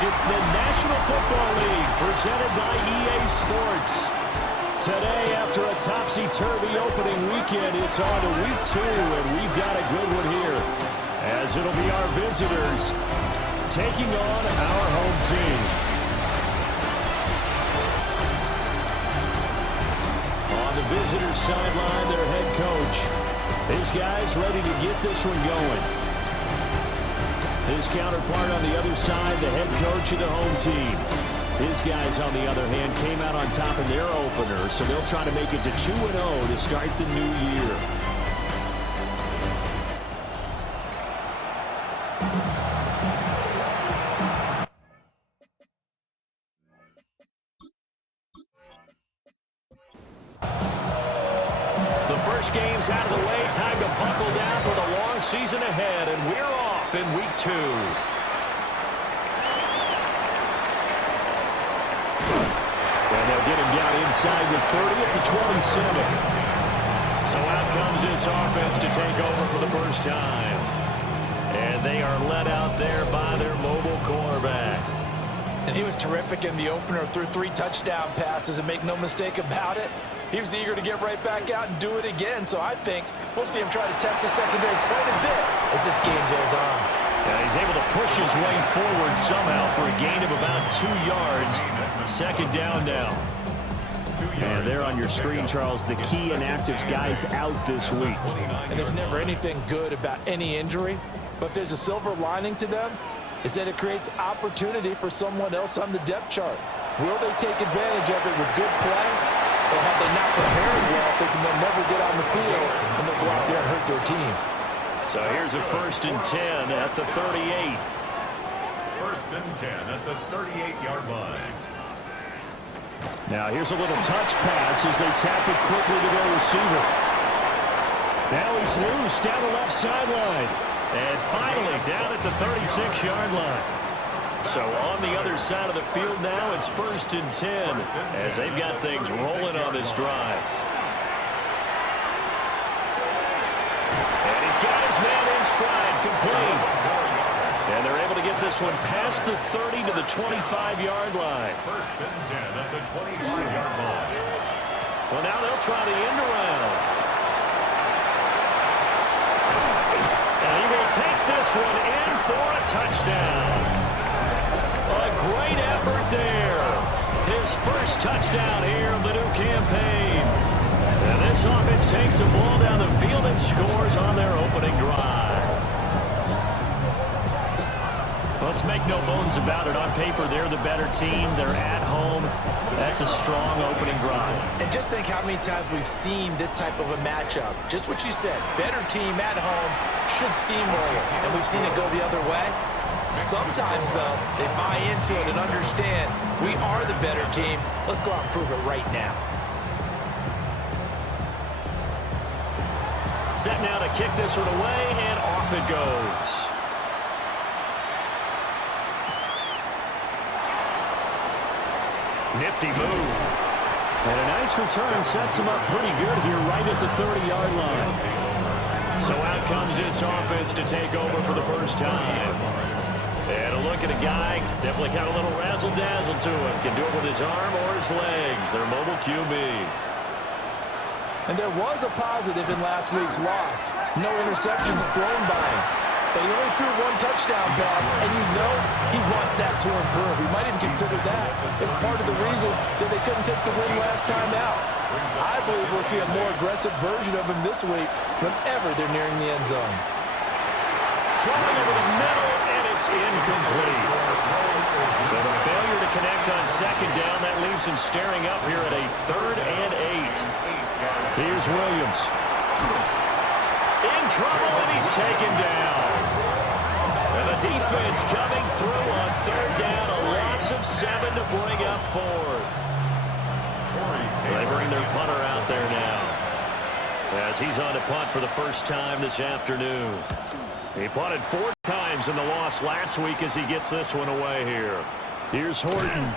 It's the National Football League presented by EA Sports. Today, after a topsy-turvy opening weekend, it's on to week 2, and we've got a good one here, as it'll be our visitors taking on our home team. On the visitors' sideline, their head coach. These guys ready to get this one going. His counterpart on the other side, the head coach of the home team. His guys, on the other hand, came out on top in their opener, so they'll try to make it to 2-0 to start the new year. The first game's out of the way. Time to buckle down for the long season ahead, and we're off in week 2. And they'll get him down inside with 30 at the 27. So out comes this offense to take over for the first time. And they are led out there by their mobile quarterback. And he was terrific in the opener, threw 3 touchdown passes, and make no mistake about it, he was eager to get right back out and do it again. So I think we'll see him try to test the secondary quite a bit as this game goes on. Yeah, he's able to push his way forward somehow for a gain of about 2 yards. Second down now. And there on your screen, Charles, the key inactives guys out this week. And there's never anything good about any injury, but there's a silver lining to them, is that it creates opportunity for someone else on the depth chart. Will they take advantage of it with good play, or have they not prepared well, thinking they'll never get on the field and they'll go out there and hurt their team? So here's a 1st and 10 at the 38. 1st and 10 at the 38-yard line. Now here's a little touch pass as they tap it quickly to their receiver. Now he's loose down the left sideline. And finally down at the 36-yard line. So on the other side of the field now, it's 1st and 10 as they've got things rolling on this drive. And he's got his man in stride, complete. And they're able to get this one past the 30 to the 25-yard line. 1st and 10 at the 25-yard line. Well, now they'll try the end around. And he will take this one in for a touchdown. A great effort there. His first touchdown here of the new campaign. And this offense takes the ball down the field and scores on their opening drive. Let's make no bones about it. On paper, they're the better team. They're at home. That's a strong opening drive. And just think how many times we've seen this type of a matchup. Just what you said. Better team at home should steamroll it. And we've seen it go the other way. Sometimes, though, they buy into it and understand we are the better team. Let's go out and prove it right now. Set now to kick this one away, and off it goes. Nifty move. And a nice return sets him up pretty good here right at the 30-yard line. So out comes this offense to take over for the first time. And a look at a guy, definitely got a little razzle-dazzle to him. Can do it with his arm or his legs. Their mobile QB. And there was a positive in last week's loss. No interceptions thrown by him. But he only threw 1 touchdown pass, and you know he wants that to improve. We might even consider that as part of the reason that they couldn't take the win last time out. I believe we'll see a more aggressive version of him this week whenever they're nearing the end zone. Throwing over the middle, and it's incomplete. So the failure to connect on second down, that leaves him staring up here at a 3rd and 8. Here's Williams. In trouble, and he's taken down. And the defense coming through on 3rd down, a loss of 7 to bring up 4th. They bring their punter out there now, as he's on to punt for the first time this afternoon. He punted 4 times in the loss last week as he gets this one away here. Here's Horton.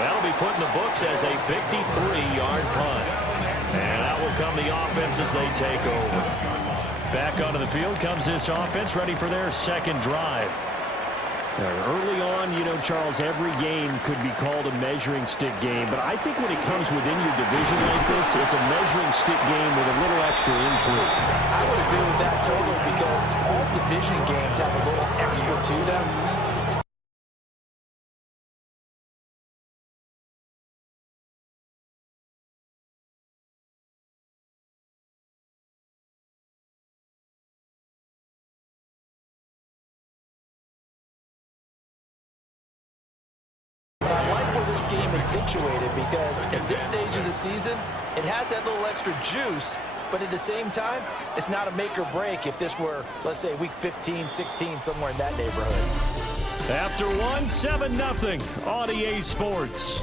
That'll be put in the books as a 53-yard punt. And out will come the offense as they take over. Back onto the field comes this offense, ready for their second drive. Early on, Charles, every game could be called a measuring stick game. But I think when it comes within your division like this, it's a measuring stick game with a little extra intrigue. I would agree with that totally because all division games have a little extra to them. This game is situated because at this stage of the season, it has that little extra juice, but at the same time, it's not a make or break if this were, let's say, week 15, 16, somewhere in that neighborhood. After 7-0 on EA Sports.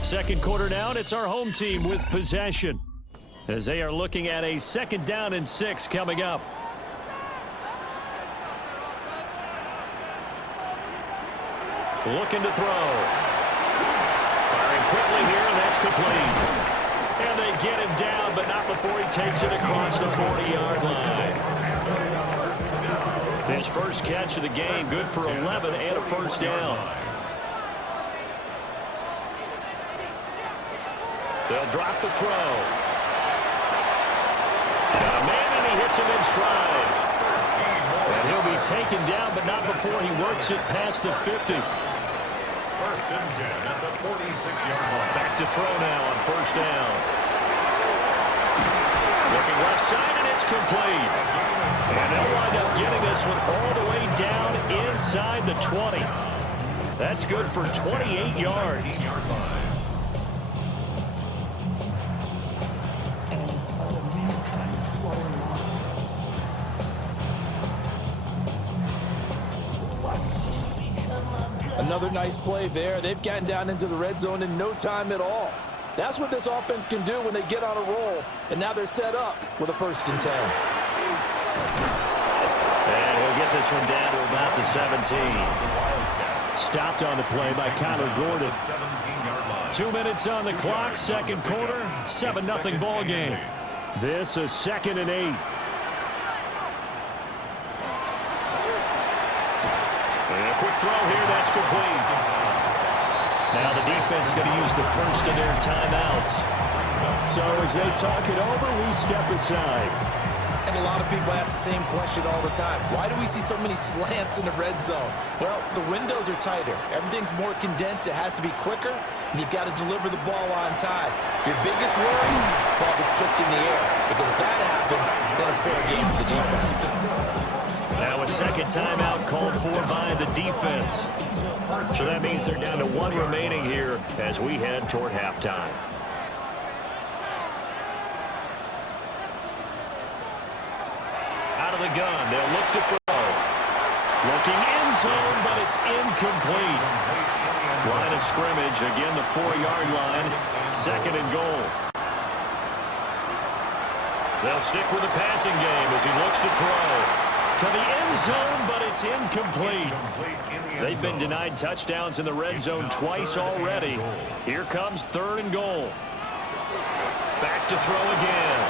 Second quarter down, it's our home team with possession, as they are looking at a 2nd down and 6 coming up. Looking to throw. Firing quickly here, and that's complete. And they get him down, but not before he takes it across the 40-yard line. His first catch of the game, good for 11 and a first down. They'll drop the throw. Got a man, and he hits him in stride. And he'll be taken down, but not before he works it past the 50. 1st and 10 at the 46-yard line. Back to throw now on 1st down. Looking left side, and it's complete. And they'll wind up getting this one all the way down inside the 20. That's good for 28 yards. Another nice play there. They've gotten down into the red zone in no time at all. That's what this offense can do when they get on a roll. And now they're set up with a 1st and 10. And he'll get this one down to about the 17. Stopped on the play by Kyler Gordon. 2 minutes on the clock, 2nd quarter, 7-0 ball game. This is 2nd and 8. Quick throw here, that's complete. Now the defense going to use the first of their timeouts. So as they talk it over, we step aside. And a lot of people ask the same question all the time. Why do we see so many slants in the red zone? Well, the windows are tighter. Everything's more condensed. It has to be quicker, and you've got to deliver the ball on time. Your biggest worry, ball gets tipped in the air. Because if that happens, then it's fair game for the defense. Now a 2nd timeout called for by the defense. So that means they're down to 1 remaining here as we head toward halftime. Out of the gun, they'll look to throw. Looking end zone, but it's incomplete. Line of scrimmage, again the 4-yard line. 2nd and goal. They'll stick with the passing game as he looks to throw. To the end zone, but it's incomplete. They've been denied touchdowns in the red zone twice already. Here comes 3rd and goal. Back to throw again.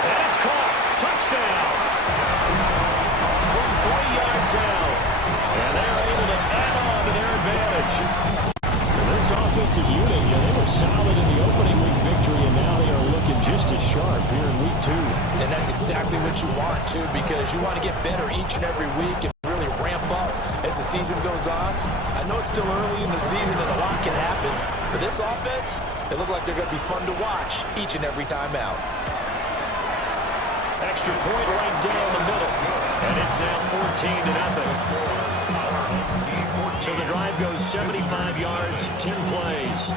And it's caught. Touchdown. From 3 yards out. And they're able to add on to their advantage. This offensive unit, they were solid in the opening week victory, and now they are looking just as sharp here in week 2. And that's exactly what you want, too, because you want to get better each and every week and really ramp up as the season goes on. I know it's still early in the season and a lot can happen, but this offense, they look like they're going to be fun to watch each and every time out. Extra point right down the middle, and it's now 14-0. So the drive goes 75 yards, 10 plays.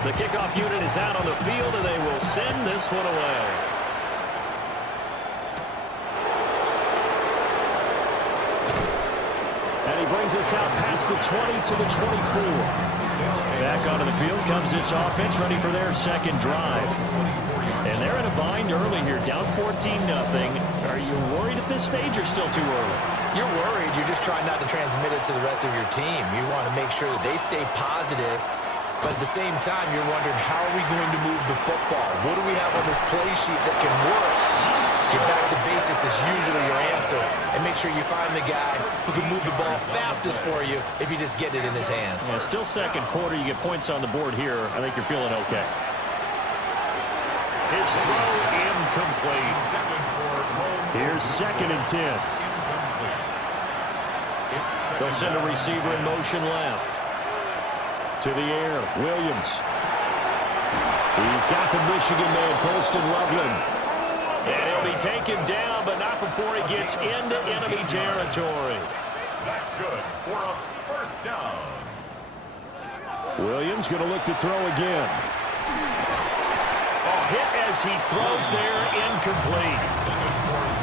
The kickoff unit is out on the field, and they will send this one away. And he brings us out past the 20 to the 24. Back onto the field comes this offense, ready for their 2nd drive. And they're in a bind early here, down 14-0. Are you worried at this stage or still too early? You're worried. You're just trying not to transmit it to the rest of your team. You want to make sure that they stay positive But at the same time, you're wondering, how are we going to move the football? What do we have on this play sheet that can work? Get back to basics is usually your answer. And make sure you find the guy who can move the ball fastest for you if you just get it in his hands. Yeah, still second quarter. You get points on the board here. I think you're feeling okay. His throw incomplete. Here's 2nd and 10. They'll send a receiver in motion left. To the air, Williams. He's got the Michigan man, Colston Loveland. And he'll be taken down, but not before he gets into enemy territory. That's good for a first down. Williams going to look to throw again. Oh, hit as he throws there, incomplete.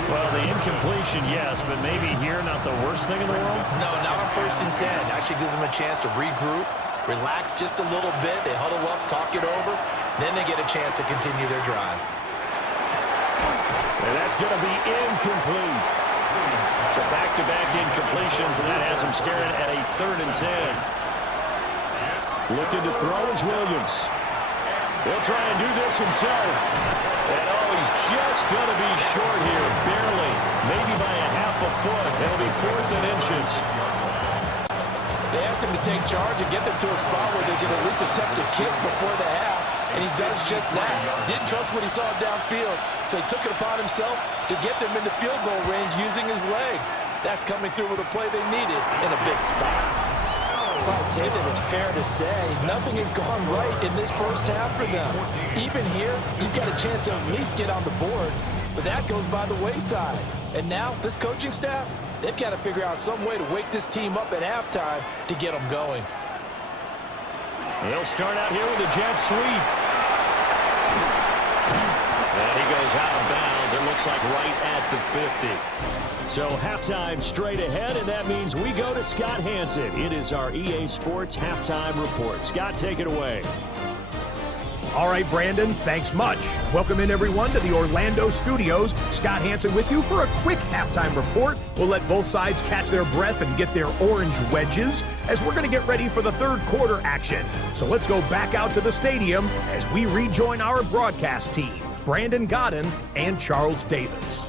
Well, the incompletion, yes, but maybe here not the worst thing in the world? No, not on 1st and 10. Actually gives them a chance to regroup, relax just a little bit. They huddle up, talk it over. Then they get a chance to continue their drive. And that's going to be incomplete. So back-to-back incompletions, and that has him staring at a 3rd and 10. Looking to throw is Williams. He'll try and do this himself. And oh, he's just going to be short here, barely. Maybe by a half a foot. It'll be 4th and inches. They asked him to take charge and get them to a spot where they can at least attempt a kick before the half, and he does just that. Didn't trust what he saw downfield, so he took it upon himself to get them into field goal range using his legs. That's coming through with a play they needed in a big spot. I'd say that it's fair to say nothing has gone right in this first half for them. Even here, you've got a chance to at least get on the board, but that goes by the wayside. And now, this coaching staff, they've got to figure out some way to wake this team up at halftime to get them going. He'll start out here with a jet sweep. And he goes out of bounds. It looks like right at the 50. So halftime straight ahead, and that means we go to Scott Hanson. It is our EA Sports Halftime Report. Scott, take it away. All right, Brandon, thanks much. Welcome in, everyone, to the Orlando studios. Scott Hanson with you for a quick halftime report. We'll let both sides catch their breath and get their orange wedges as we're going to get ready for the third quarter action. So let's go back out to the stadium as we rejoin our broadcast team, Brandon Godden and Charles Davis.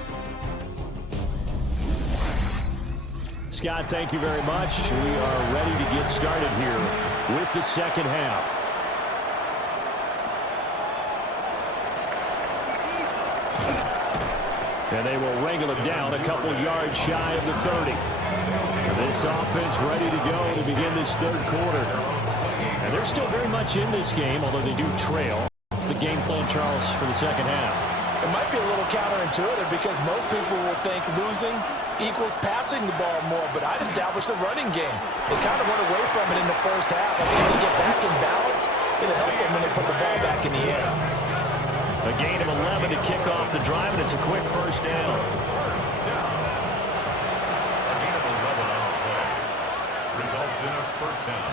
Scott, thank you very much. We are ready to get started here with the second half. And they will wrangle him down a couple yards shy of the 30. This offense ready to go to begin this third quarter. And they're still very much in this game, although they do trail. What's the game plan, Charles, for the second half? It might be a little counterintuitive because most people will think losing equals passing the ball more, but I'd establish the running game. They kind of went away from it in the first half. I think if they get back in balance, it'll help them when they put the ball back in the air. A gain of 11 to kick off the drive, and it's a quick first down. A gain of 11 on the play. Results in a first down.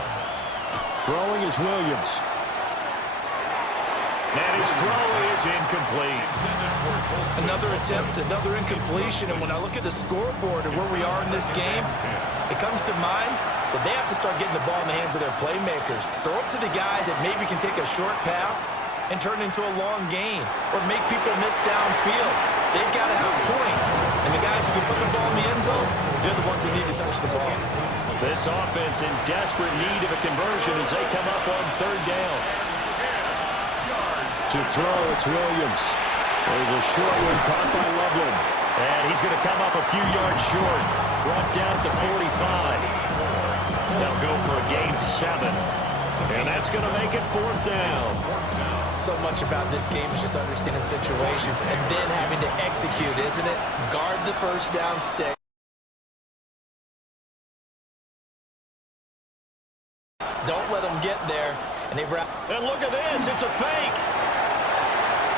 Throwing is Williams. And his throw is incomplete. Another attempt, another incompletion, and when I look at the scoreboard and where we are in this game, it comes to mind that they have to start getting the ball in the hands of their playmakers. Throw it to the guys that maybe can take a short pass and turn it into a long gain or make people miss downfield. They've got to have points, and the guys who can put the ball in the end zone, they're the ones that need to touch the ball. This offense in desperate need of a conversion as they come up on third down. To throw, it's Williams. There's a short one caught by Loveland. And he's going to come up a few yards short. Brought down at the 45. They'll go for a gain 7. And that's going to make it fourth down. So much about this game is just understanding situations and then having to execute, isn't it? Guard the first down stick. Don't let them get there. And look at this. It's a fake.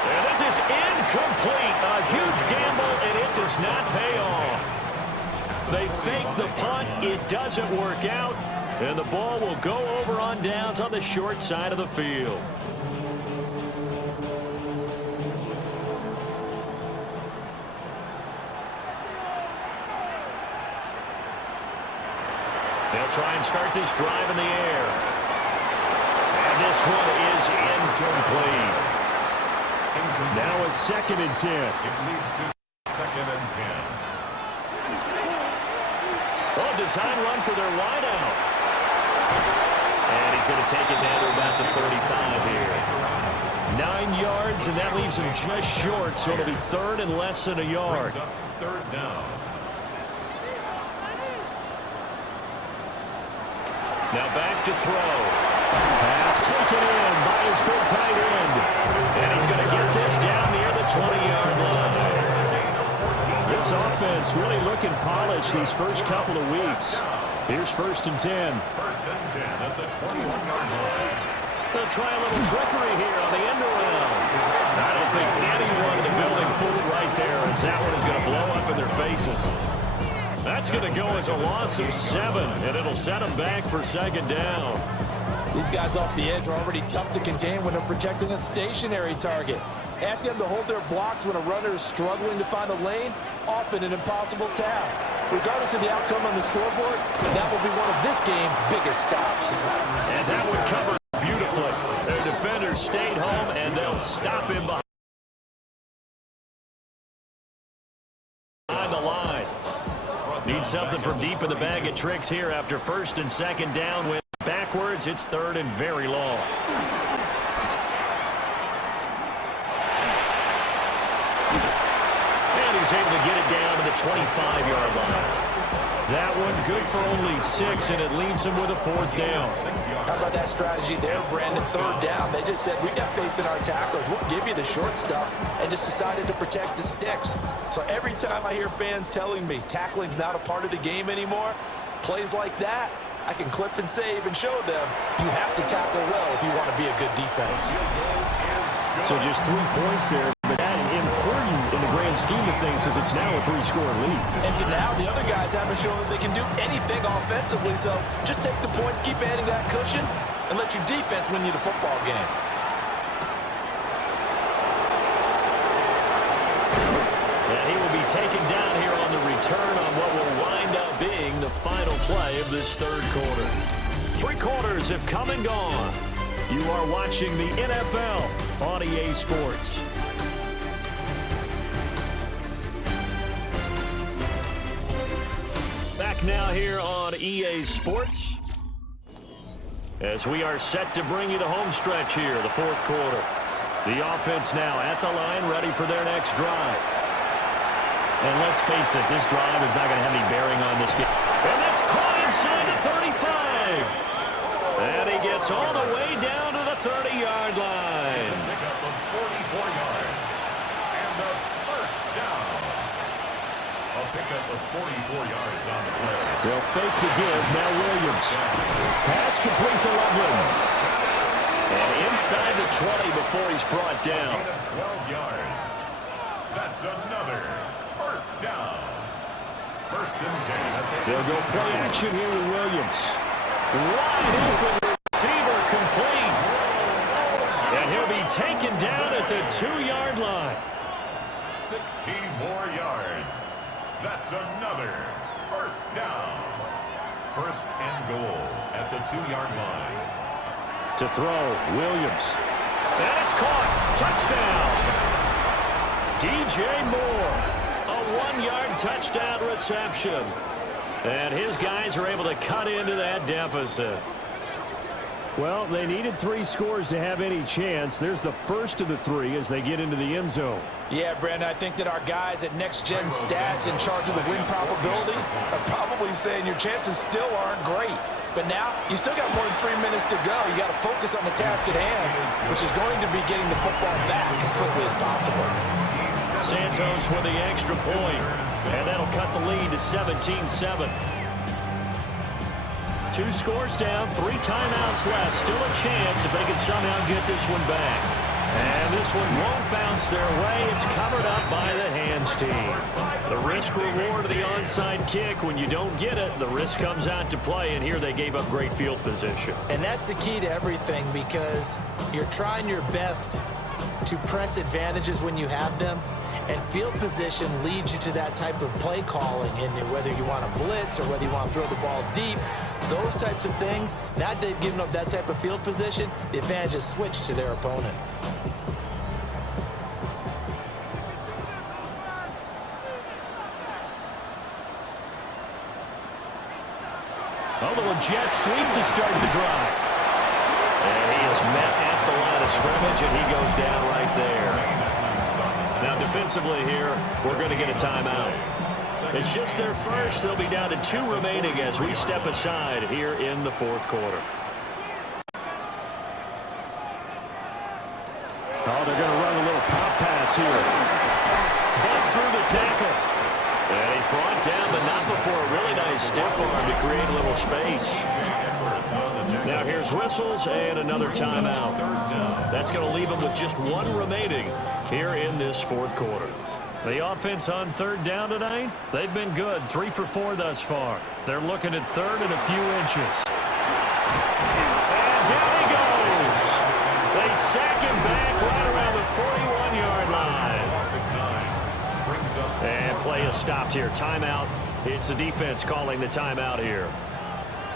And this is incomplete. A huge gamble, and it does not pay off. They fake the punt. It doesn't work out. And the ball will go over on downs on the short side of the field. They'll try and start this drive in the air. And And this one is incomplete. Now a 2nd and 10. It leads to 2nd and 10. Oh, design run for their wideout. And he's going to take it down to about the 35 here. 9 yards, and that leaves him just short, so it'll be 3rd and less than a yard. 3rd down. Now back to throw. Pass taken in by his big tight end. And he's going to get this down near the 20-yard line. This offense really looking polished these first couple of weeks. Here's 1st and 10. 1st and 10 at the 21-yard line. They'll try a little trickery here on the end around. I don't think anyone in the building fooled right there, as that one is going to blow up in their faces. That's going to go as a loss of 7, and it'll set them back for 2nd down. These guys off the edge are already tough to contain when they're protecting a stationary target. Asking them to hold their blocks when a runner is struggling to find a lane, often an impossible task. Regardless of the outcome on the scoreboard, that will be one of this game's biggest stops. And that would cover beautifully. Their defenders stayed home, and they'll stop him behind the line. Need something from deep in the bag of tricks here after 1st and 2nd down. With backwards, it's 3rd and very long. And he's able to get it down to the 25-yard line. That one good for only 6, and it leaves him with a 4th down. How about that strategy there, Brandon? 3rd down. They just said, we got faith in our tacklers. We'll give you the short stuff, and just decided to protect the sticks. So every time I hear fans telling me tackling's not a part of the game anymore, plays like that, I can clip and save and show them you have to tackle well if you want to be a good defense. So just 3 points there, but that important in the grand scheme of things since it's now a 3-score lead. And to now, the other guys haven't shown that they can do anything offensively, so just take the points, keep adding that cushion, and let your defense win you the football game. And he will be taken down here on the return on what will wind up being the final play of this 3rd quarter. 3 quarters have come and gone. You are watching the NFL on EA Sports. Back now here on EA Sports, as we are set to bring you the home stretch here, the 4th quarter. The offense now at the line, ready for their next drive. And let's face it, this drive is not going to have any bearing on this game. And that's caught inside the 35. And he gets all the way down to the 30-yard line. Pick up of 44 yards. And the 1st down. A pickup of 44 yards on the play. They'll fake the give. Now Williams. Pass complete to Loveland. And inside the 20 before he's brought down. 12 yards. That's another 1st down. 1st and 10. They'll go play action here with Williams. Wide open receiver complete. And he'll be taken down at the 2-yard line. 16 more yards. That's another 1st down. 1st and goal at the 2-yard line. To throw, Williams. And it's caught. Touchdown. DJ Moore. A 1-yard touchdown reception. And his guys are able to cut into that deficit. Well, they needed 3 scores to have any chance. There's the first of the 3 as they get into the end zone. Yeah, Brandon, I think that our guys at Next Gen Stats in charge of the win probability are probably saying your chances still aren't great. But now, you still got more than 3 minutes to go. You got to focus on the task at hand, which is going to be getting the football back as quickly as possible. Santos with the extra point, and that'll cut the lead to 17-7. 2 scores down, 3 timeouts left. Still a chance if they can somehow get this one back. And this one won't bounce their way. It's covered up by the hands team. The risk-reward of the onside kick, when you don't get it, the risk comes out to play, and here they gave up great field position. And that's the key to everything, because you're trying your best to press advantages when you have them, and field position leads you to that type of play calling. And whether you want to blitz or whether you want to throw the ball deep, those types of things, now that they've given up that type of field position, the advantage is switched to their opponent. Oh, the jet sweep to start the drive. And he is met at the line of scrimmage, and he goes down right there. Now, defensively here, we're going to get a timeout. It's just their first. They'll be down to 2 remaining as we step aside here in the fourth quarter. Oh, they're going to run a little pop pass here. Bust through the tackle. And he's brought down, but not before a really nice stiff arm to create a little space. Now here's whistles and another timeout. That's going to leave them with just 1 remaining here in this fourth quarter. The offense on third down tonight, they've been good. 3 for 4 thus far. They're looking at third and a few inches. And down he goes. They sack him back right around the 41-yard line. And play is stopped here. Timeout. It's the defense calling the timeout here.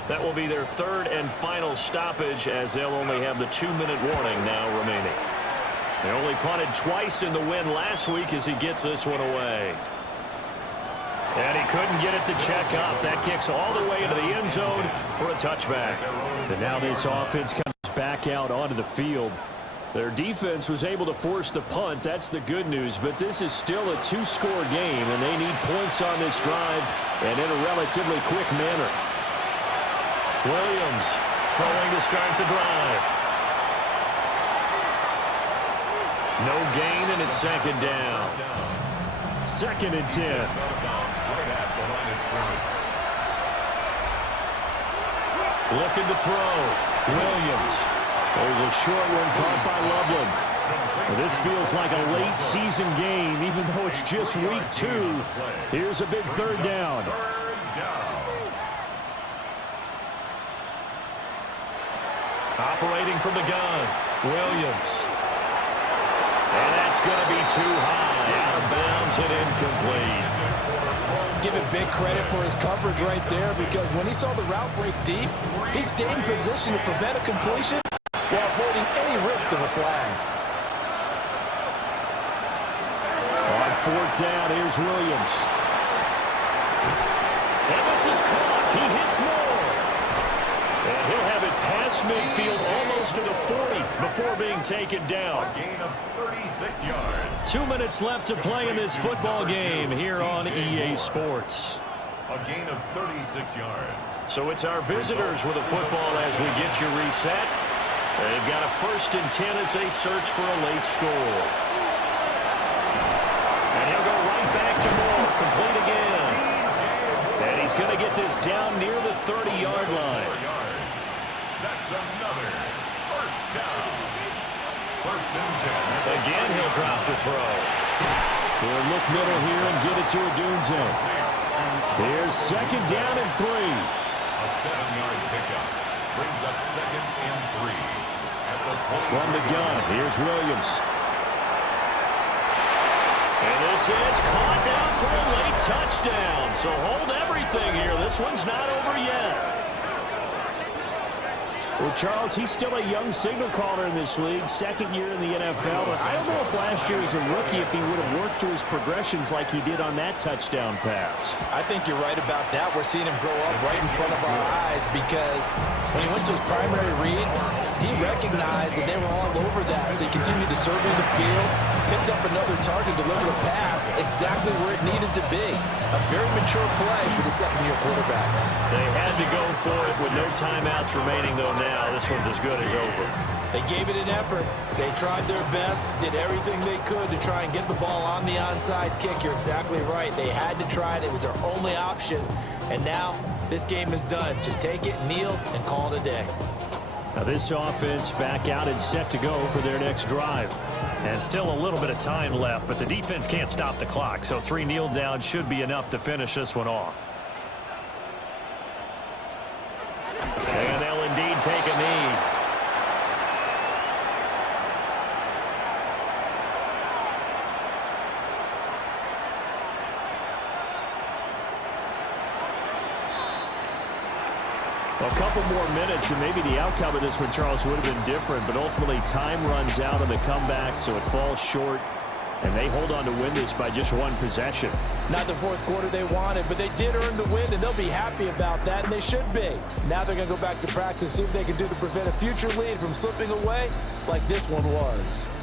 That will be their third and final stoppage as they'll only have the 2-minute warning now remaining. They only punted twice in the win last week as he gets this one away. And he couldn't get it to check up. That kicks all the way into the end zone for a touchback. And now this offense comes back out onto the field. Their defense was able to force the punt. That's the good news. But this is still a 2-score game, and they need points on this drive and in a relatively quick manner. Williams throwing to start the drive. No gain, and it's second down. 2nd and 10. Looking to throw. Williams. There's a short one caught by Loveland. Well, this feels like a late season game, even though it's just week 2. Here's a big third down. Operating from the gun, Williams. And that's going to be too high. Out of bounds and incomplete. Give him big credit for his coverage right there, because when he saw the route break deep, he stayed in position to prevent a completion while avoiding any risk of a flag. On 4th down, here's Williams. And this is caught. He hits more. And he'll have it past midfield almost to the 40 before being taken down. A gain of 36 yards. 2 minutes left to play in this football game here on EA Sports. A gain of 36 yards. So it's our visitors with a football as we get you reset. They've got a 1st and 10 as they search for a late score. And he'll go right back to Moore, complete again. And he's going to get this down near the 30-yard line. That's another 1st down. 1st and 10. Again, he'll drop the throw. He'll look middle here and get it to Odunze. Here's 2nd down and 3. A 7-yard pickup brings up 2nd and 3. From the gun, here's Williams. And this is caught down for a late touchdown. So hold everything here. This one's not over yet. Well, Charles, he's still a young signal caller in this league, 2nd year in the NFL. But I don't know if last year as a rookie, if he would have worked through his progressions like he did on that touchdown pass. I think you're right about that. We're seeing him grow up right in front of our eyes, because when he went to his primary read, he recognized that they were all over that. So he continued to survey the field, picked up another target, delivered a pass exactly where it needed to be. A very mature play for the 2nd-year quarterback. They had to go for it with no timeouts remaining, though, now. This one's as good as over. They gave it an effort. They tried their best, did everything they could to try and get the ball on the onside kick. You're exactly right. They had to try it. It was their only option. And now this game is done. Just take it, kneel, and call it a day. Now this offense back out and set to go for their next drive. And still a little bit of time left, but the defense can't stop the clock. So 3 kneel downs should be enough to finish this one off. And they'll indeed take a knee. A couple more minutes, and maybe the outcome of this one, Charles, would have been different. But ultimately, time runs out on the comeback, so it falls short. And they hold on to win this by just one possession. Not the fourth quarter they wanted, but they did earn the win, and they'll be happy about that, and they should be. Now they're going to go back to practice, see if they can do to prevent a future lead from slipping away like this one was.